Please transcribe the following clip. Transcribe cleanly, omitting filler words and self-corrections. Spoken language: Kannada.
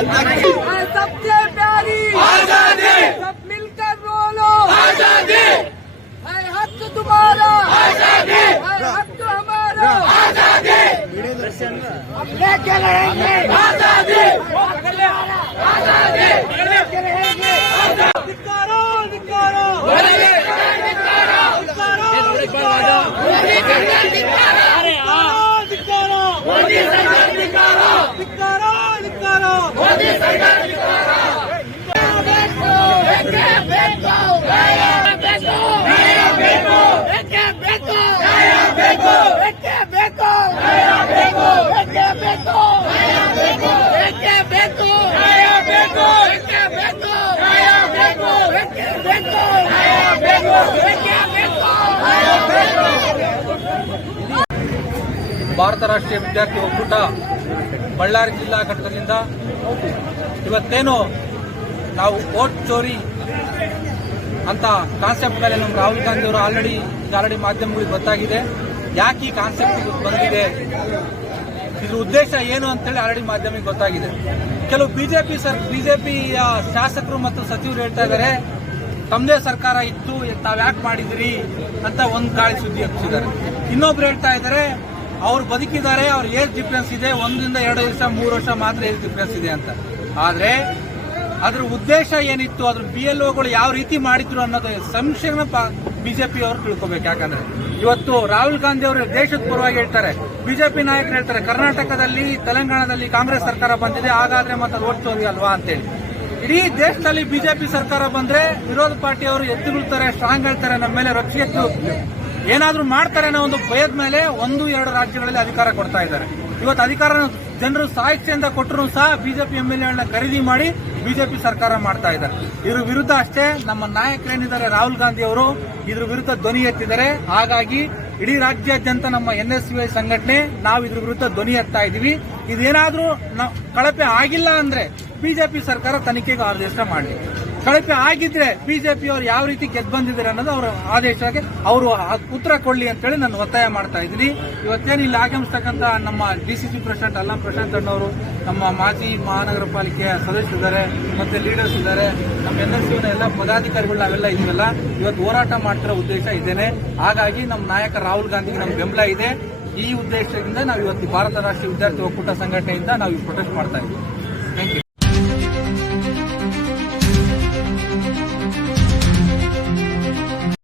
सबसे प्यारी आजादी, सब मिलकर बोलो आजादी, है हक तुम्हारा आजादी, है हक हमारा आजादी, हम लेके रहेंगे आजादी, आजादी लेके रहेंगे। धिक्कारो धिक्कारो मोदी सरकार धिक्कारो, धिक्कारो मोदी सरकार धिक्कारो, धिक्कारो मोदी सरकार धिक्कारो, धिक्कारो धिक्कारो मोदी सरकार धिक्कारो। ಭಾರತ ರಾಷ್ಟ್ರೀಯ ವಿದ್ಯಾರ್ಥಿ ಒಕ್ಕೂಟ ಬಳ್ಳಾರಿ ಜಿಲ್ಲಾ ಘಟಕದಿಂದ ಇವತ್ತೇನು ನಾವು ವೋಟ್ ಚೋರಿ ಅಂತ ಕಾನ್ಸೆಪ್ಟ್ ಮೇಲೆ ನಮ್ಮ ರಾಹುಲ್ ಗಾಂಧಿ ಅವರು ಆಲ್ರೆಡಿ ಮಾಧ್ಯಮಗಳಿಗೆ ಗೊತ್ತಾಗಿದೆ. ಯಾಕೆ ಈ ಕಾನ್ಸೆಪ್ಟ್ ಬಂದಿದೆ, ಇದ್ರ ಉದ್ದೇಶ ಏನು ಅಂತೇಳಿ ಆಲ್ರೆಡಿ ಮಾಧ್ಯಮಕ್ಕೆ ಗೊತ್ತಾಗಿದೆ. ಕೆಲವು ಬಿಜೆಪಿ ಶಾಸಕರು ಮತ್ತು ಸಚಿವರು ಹೇಳ್ತಾ ಇದ್ದಾರೆ ತಮ್ಮದೇ ಸರ್ಕಾರ ಇತ್ತು ತಾವ್ಯಾಕೆ ಮಾಡಿದಿರಿ ಅಂತ ಒಂದು ಗಾಳಿ ಸುದ್ದಿ ಹಬ್ಬಿಸಿದ್ದಾರೆ. ಇನ್ನೊಬ್ರು ಹೇಳ್ತಾ ಇದ್ದಾರೆ ಅವ್ರು ಬದುಕಿದ್ದಾರೆ, ಅವ್ರ ಏಜ್ ಡಿಫ್ರೆನ್ಸ್ ಇದೆ, 1 ರಿಂದ 2 ವರ್ಷ 3 ವರ್ಷ ಮಾತ್ರ ಏಜ್ ಡಿಫ್ರೆನ್ಸ್ ಇದೆ ಅಂತ. ಆದ್ರೆ ಅದ್ರ ಉದ್ದೇಶ ಏನಿತ್ತು, ಅದ್ರ BLOಗಳು ಯಾವ ರೀತಿ ಮಾಡಿದ್ರು ಅನ್ನೋದು ಸಂಶಯನ ಬಿಜೆಪಿ ಅವರು ತಿಳ್ಕೋಬೇಕು. ಯಾಕಂದ್ರೆ ಇವತ್ತು ರಾಹುಲ್ ಗಾಂಧಿ ಅವರು ದೇಶದ ಪರವಾಗಿ ಹೇಳ್ತಾರೆ, ಬಿಜೆಪಿ ನಾಯಕರು ಹೇಳ್ತಾರೆ ಕರ್ನಾಟಕದಲ್ಲಿ ತೆಲಂಗಾಣದಲ್ಲಿ ಕಾಂಗ್ರೆಸ್ ಸರ್ಕಾರ ಬಂದಿದೆ, ಹಾಗಾದ್ರೆ ಮತ್ತೆ ವೋಟ್ ಚೋರಿ ಅಲ್ವಾ ಅಂತೇಳಿ. ಇಡೀ ದೇಶದಲ್ಲಿ ಬಿಜೆಪಿ ಸರ್ಕಾರ ಬಂದ್ರೆ ವಿರೋಧ ಪಾರ್ಟಿಯವರು ಎತ್ತುಗುಳ್ತಾರೆ, ಸ್ಟ್ರಾಂಗ್ ಹೇಳ್ತಾರೆ, ನಮ್ಮ ಮೇಲೆ ರಕ್ಷೆ ಏನಾದ್ರೂ ಮಾಡ್ತಾರೆ ಅನ್ನೋ ಒಂದು ಭಯದ ಮೇಲೆ 1-2 ರಾಜ್ಯಗಳಲ್ಲಿ ಅಧಿಕಾರ ಕೊಡ್ತಾ ಇದ್ದಾರೆ. ಇವತ್ತು ಅಧಿಕಾರ ಜನರು ಸಾಹಿತ್ಯದಿಂದ ಕೊಟ್ಟರು ಸಹ ಬಿಜೆಪಿ MLAಗಳನ್ನ ಖರೀದಿ ಮಾಡಿ ಬಿಜೆಪಿ ಸರ್ಕಾರ ಮಾಡ್ತಾ ಇದ್ದಾರೆ. ಇದ್ರ ವಿರುದ್ಧ ಅಷ್ಟೇ ನಮ್ಮ ನಾಯಕರೇನಿದ್ದಾರೆ ರಾಹುಲ್ ಗಾಂಧಿ ಅವರು ಇದ್ರ ವಿರುದ್ಧ ಧ್ವನಿ ಎತ್ತಿದ್ದಾರೆ. ಹಾಗಾಗಿ ಇಡೀ ರಾಜ್ಯಾದ್ಯಂತ ನಮ್ಮ NSUI ಸಂಘಟನೆ ನಾವು ಇದ್ರ ವಿರುದ್ಧ ಧ್ವನಿ ಎತ್ತಾ ಇದೀವಿ. ಇದೇನಾದ್ರೂ ಕಳಪೆ ಆಗಿಲ್ಲ ಅಂದ್ರೆ ಬಿಜೆಪಿ ಸರ್ಕಾರ ತನಿಖೆಗೆ ಆದೇಶ ಮಾಡಲಿ, ಕಳಪೆ ಆಗಿದ್ರೆ ಬಿಜೆಪಿ ಅವರು ಯಾವ ರೀತಿ ಗೆದ್ದು ಬಂದಿದ್ದಾರೆ ಅನ್ನೋದು ಅವರ ಆದೇಶಕ್ಕೆ ಅವರು ಉತ್ತರ ಕೊಡ್ಲಿ ಅಂತೇಳಿ ನಾನು ಒತ್ತಾಯ ಮಾಡ್ತಾ ಇದ್ದೀನಿ. ಇವತ್ತೇನು ಇಲ್ಲಿ ಆಗಮಿಸ್ತಕ್ಕಂಥ ನಮ್ಮ DCC ಪ್ರೆಸಿಡೆಂಟ್ ಅಲ್ಲಂ ಪ್ರಶಾಂತ್ ಅಣ್ಣವರು, ನಮ್ಮ ಮಾಜಿ ಮಹಾನಗರ ಪಾಲಿಕೆಯ ಸದಸ್ಯರಿದ್ದಾರೆ, ಮತ್ತೆ ಲೀಡರ್ಸ್ ಇದ್ದಾರೆ, ನಮ್ಮ NSUನ ಎಲ್ಲ ಪದಾಧಿಕಾರಿಗಳು ನಾವೆಲ್ಲ ಇದೀವಲ್ಲ, ಇವತ್ತು ಹೋರಾಟ ಮಾಡ್ತಿರೋ ಉದ್ದೇಶ ಇದೇನೆ. ಹಾಗಾಗಿ ನಮ್ಮ ನಾಯಕ ರಾಹುಲ್ ಗಾಂಧಿಗೆ ನಮ್ಮ ಬೆಂಬಲ ಇದೆ. ಈ ಉದ್ದೇಶದಿಂದ ನಾವು ಇವತ್ತು ಭಾರತ ರಾಷ್ಟ್ರೀಯ ವಿದ್ಯಾರ್ಥಿ ಒಕ್ಕೂಟ ಸಂಘಟನೆಯಿಂದ ನಾವು ಪ್ರೊಟೆಸ್ಟ್ ಮಾಡ್ತಾ ಇದ್ದೀವಿ. Thank you.